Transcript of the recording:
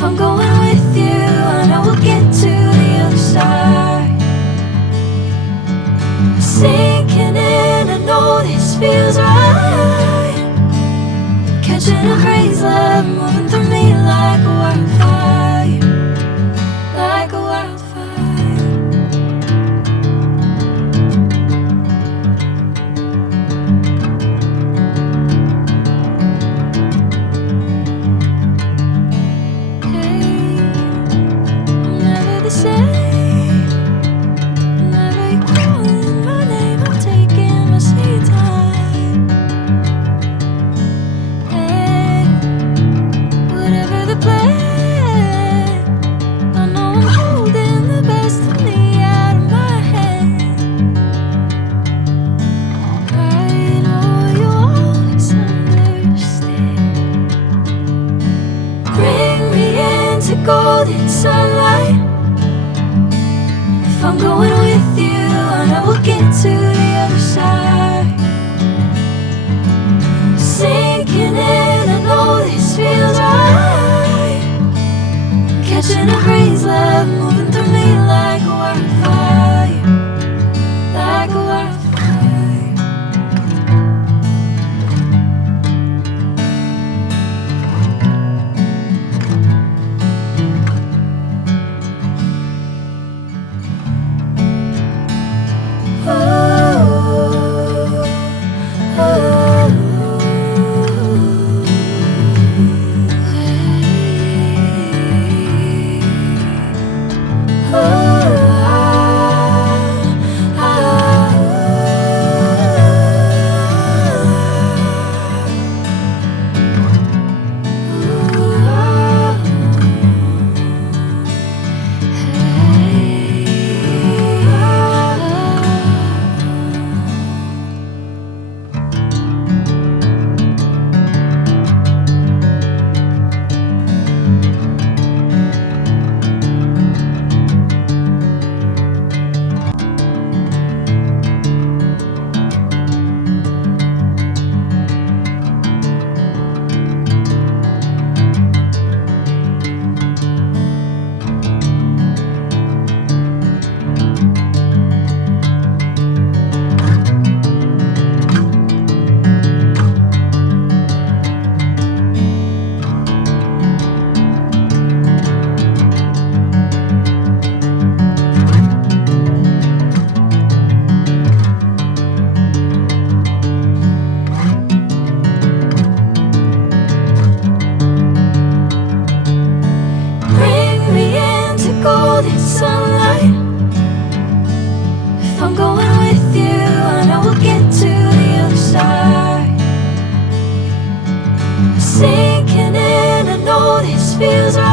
If I'm going with you, I know we'll get to the other side. Sinking in, I know this feels right. Catching a crazy love, moving through me like a wildfire, like a wildfire. Golden sunlight. If I'm going with you, I know we'll get to the other side. Sinking in, I know this feels right. Catching a crazy love, moving through me like a wildfire, like a wildfire. Golden sunlight. If I'm going with you, I know we'll get to the other side. Sinking in, I know this feels right.